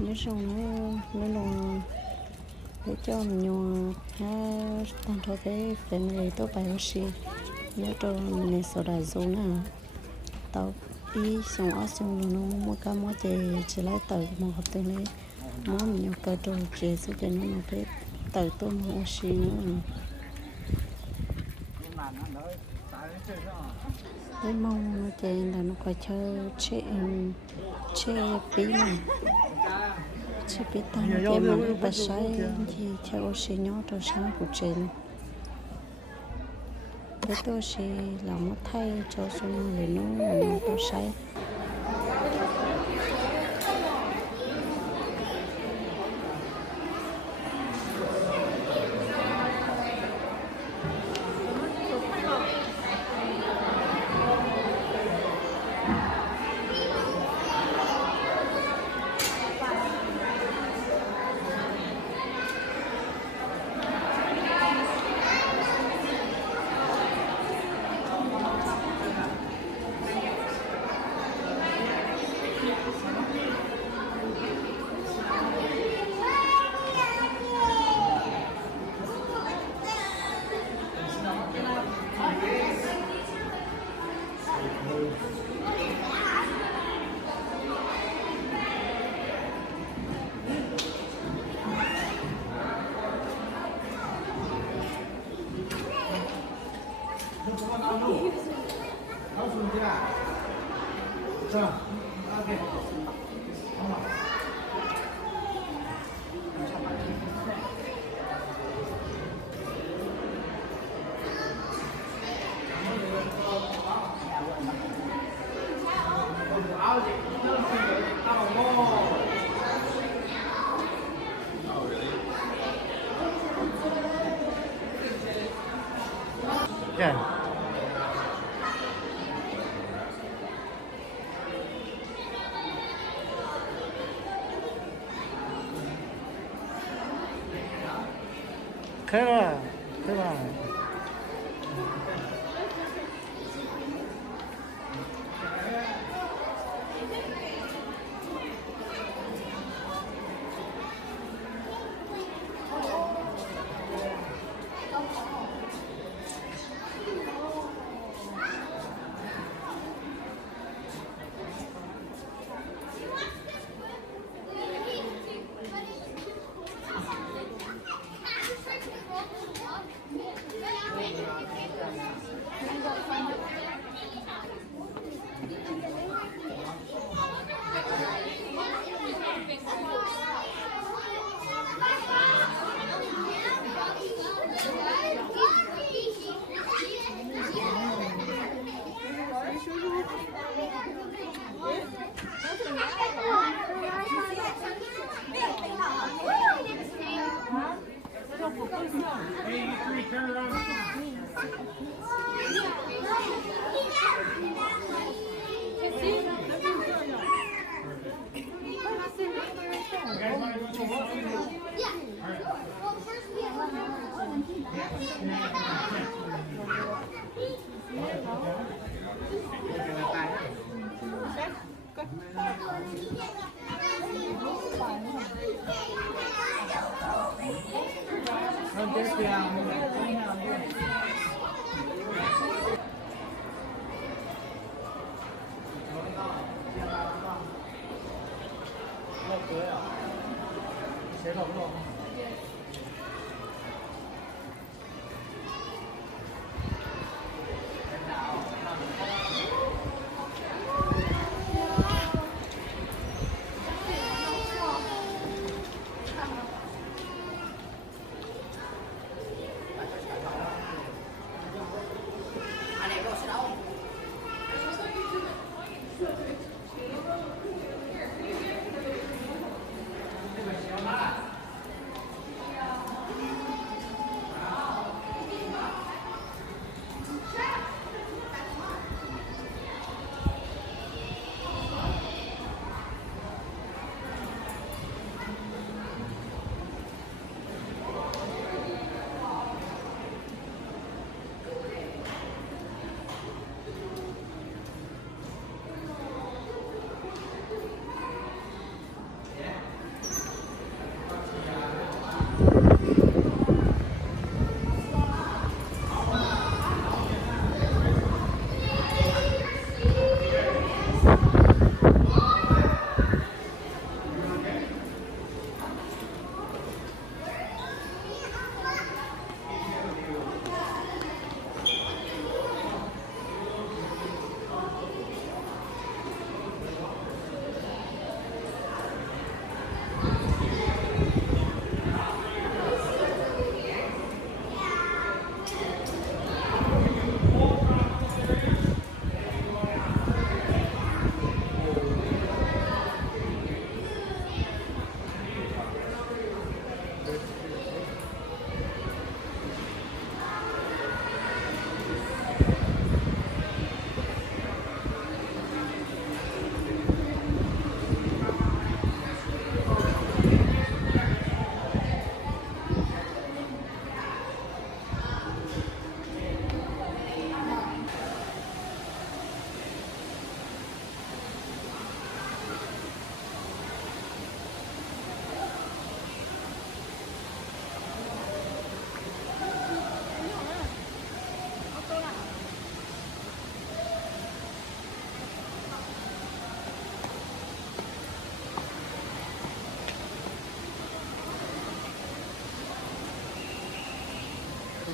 nhớ xong nó luôn để cho mình nhung tăng thôi cái family tốt bài aussi nhớ cho mình sợ đại dùng nè tao ý xong ở xong luôn nó mua cá mua chỉ lấy tờ một hộp tiền này mua mình nhung cơ đồ chỉ sẽ cho nó một cái tờ tôi mua aussi nữa cái mong nó chơi là nó phải chơi chơi phí này chơi phí tăng cái mà nó phải sai thì chơi aussi nhớ rồi sáng của chơi cái tôi sẽ làm một thay cho xong rồi nó tôi sai Yeah. Thế là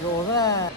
有呢。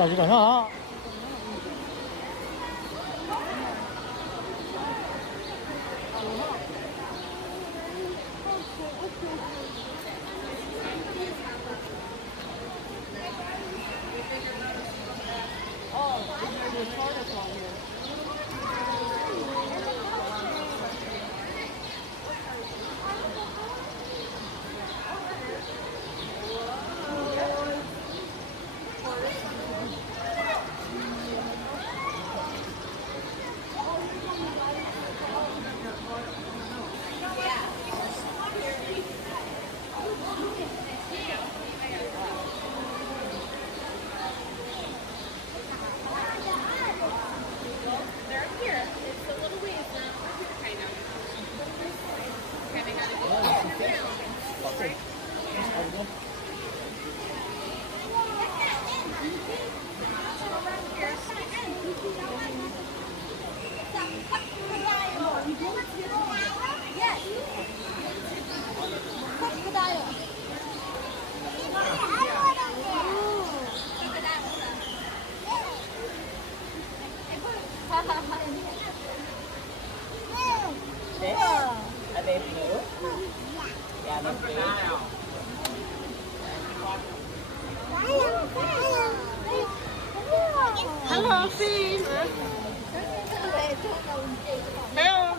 老师晚上好。Hello, fish. Hello.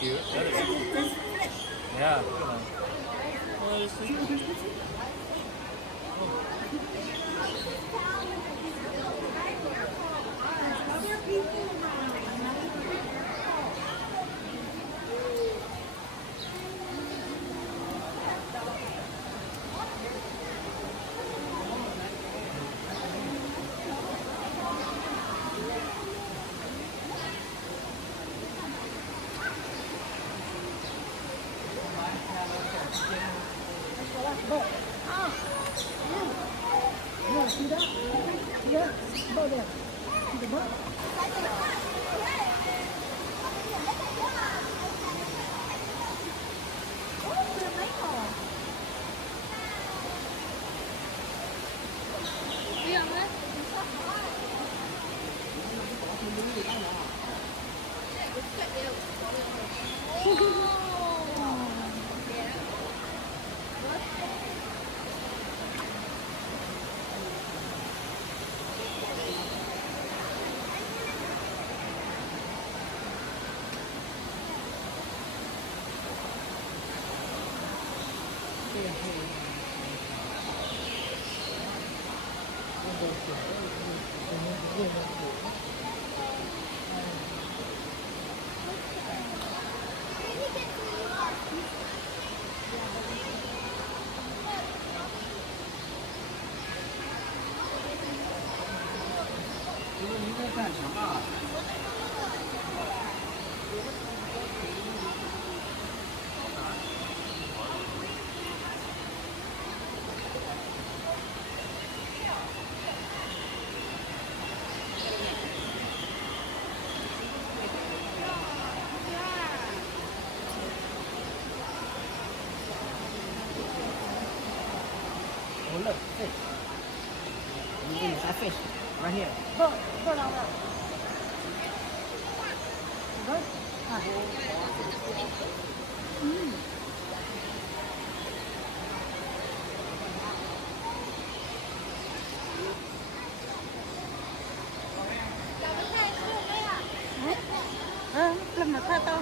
cute. Yeah. Oh look, fish. There's a fish right here. Làm mà thay tao.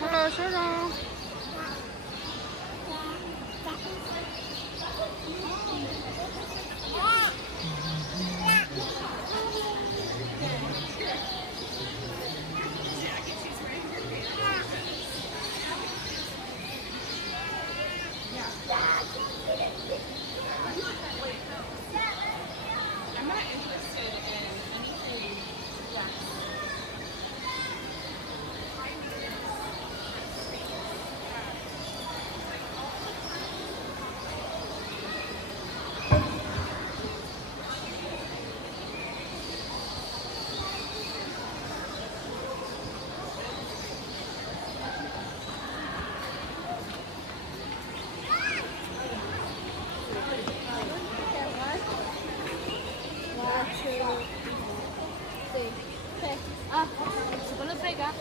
Hello, hello. Secondo frega?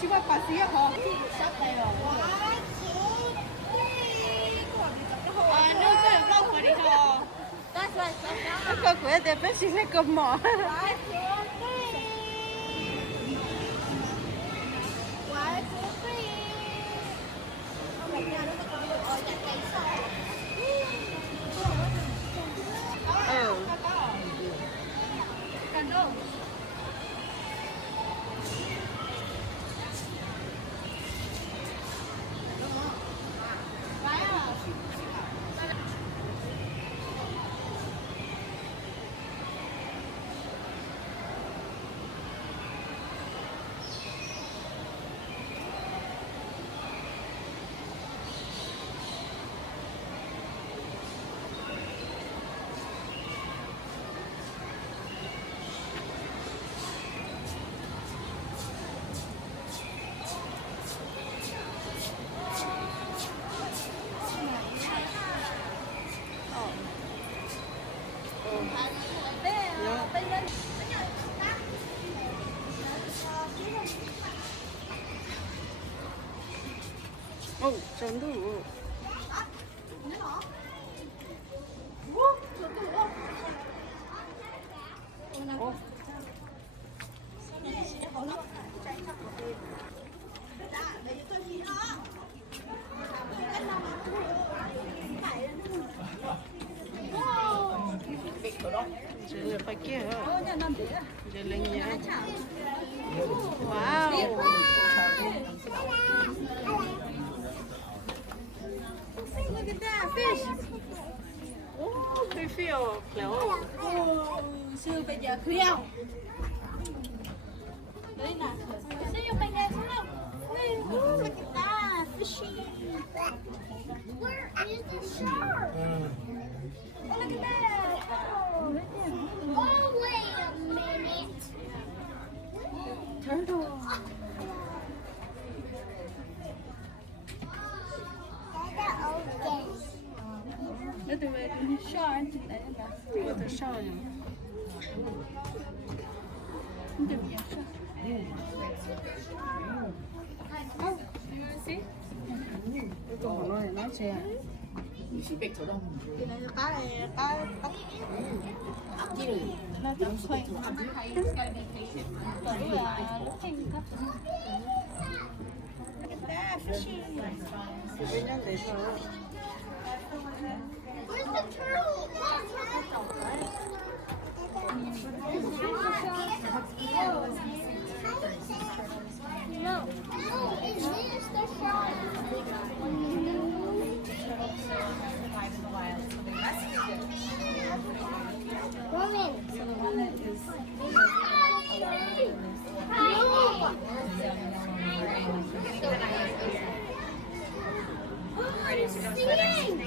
Ci vuoi passare? Where the fish is like a more. Oh, 전두. Giờ phải kia hả? Giờ lên nhà. Wow. Look at that fish. Oh, cái phiêu khéo. Sư bây giờ khéo. Đấy nè. Sư dùng bên đây không đâu. Look at that fishy. Where is the shark? Oh, look at that. Oh, wait a minute. Turtle. Nó từ về shark trên đấy là. What the shark? Nó từ về shark. Oh, you wanna see? Cái con nó này nó xe. Cái này cá này cá Nó tự xoay. Đấy là lúc thanh cấp. Cái nhân để sao? Where's the turtle? No. No, is this the shark? Woman. So the one that is Oh, it's stinging.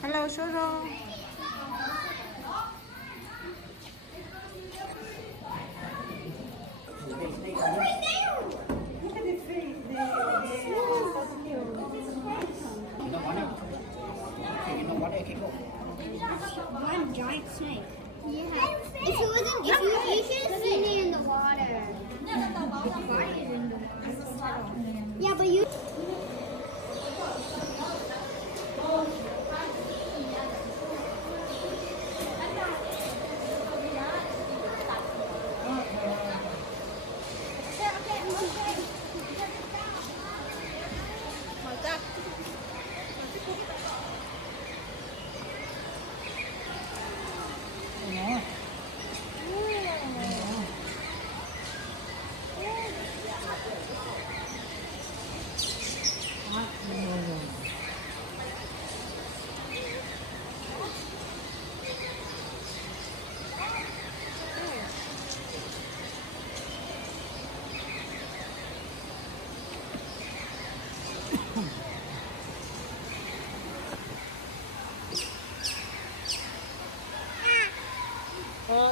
Hello, Shoro. One giant snake. Yeah. If it wasn't, you should have seen it in the water. Yeah, but you.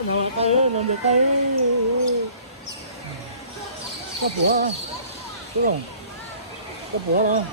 Nó tới, nó được tới. Có bữa, đúng không? Có bữa đâu.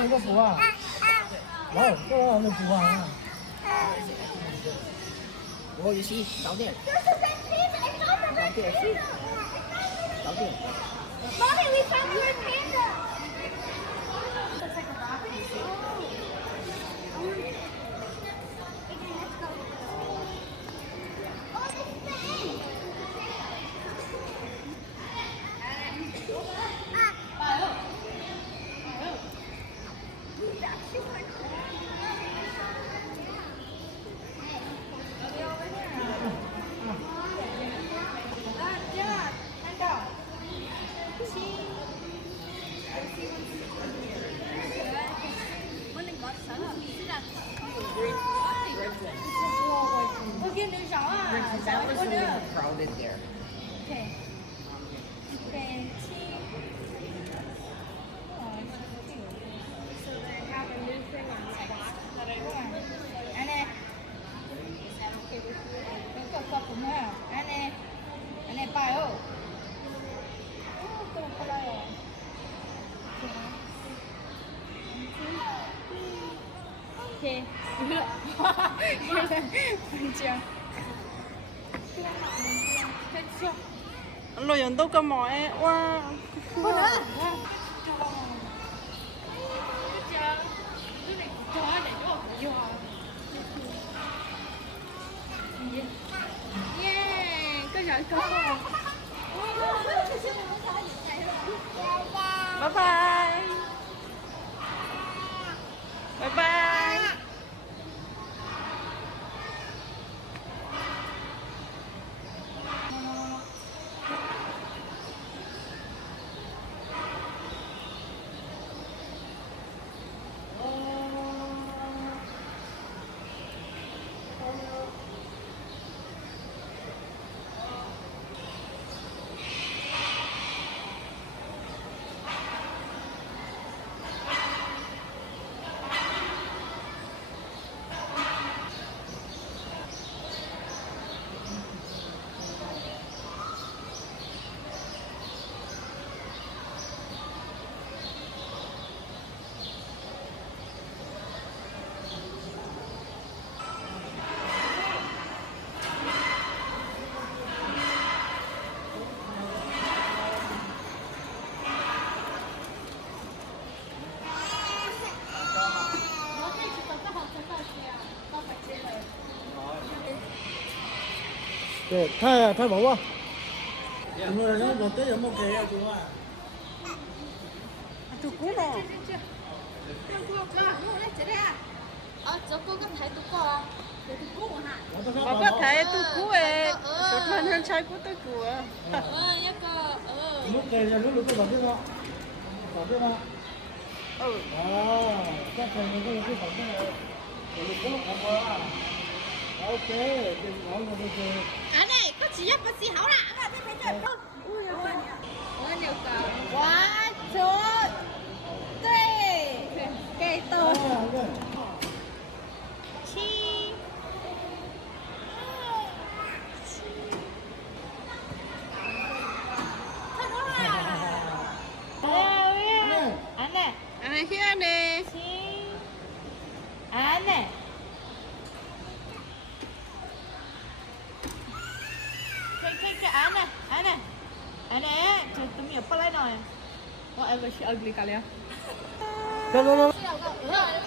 这个不啊？来，这个那不啊？我有戏，导电，导电，导电。 Mommy, we found your panda. That was a little crowded there. Okay. Okay. So they have a new thing on spot that I want. Anne. Is that okay with you? Let's go couple more. Anne. Anne, 봐요. 또 골라요. 오케이. 진짜. Lo yon đâu có mỏi qua. Bye bye. Bye bye. 네, 다 먹어. 오늘 형 어때? 못 먹게 좋아. 두꺼워. Cho cô có thể tụi cô à? Bà có thể tôi cứu em. Số thân hơn trai của tôi cứu em. Nhá cô. Lúc kề là lúc tôi bảo biết không? Bảo biết không? Ừ. Chắc là mình có bảo biết rồi. Lúc có lúc không có. Ok, đừng nói là được rồi. Anh này, có chị giúp, có chị hảo lạ. Ui, ôi, nhiều cả. One, two, three. Okay, to. here nè. Anne. Cái Anne, tụi mình phải lấy nồi. Whatever, she ugly kali ya. No, no, no. Go.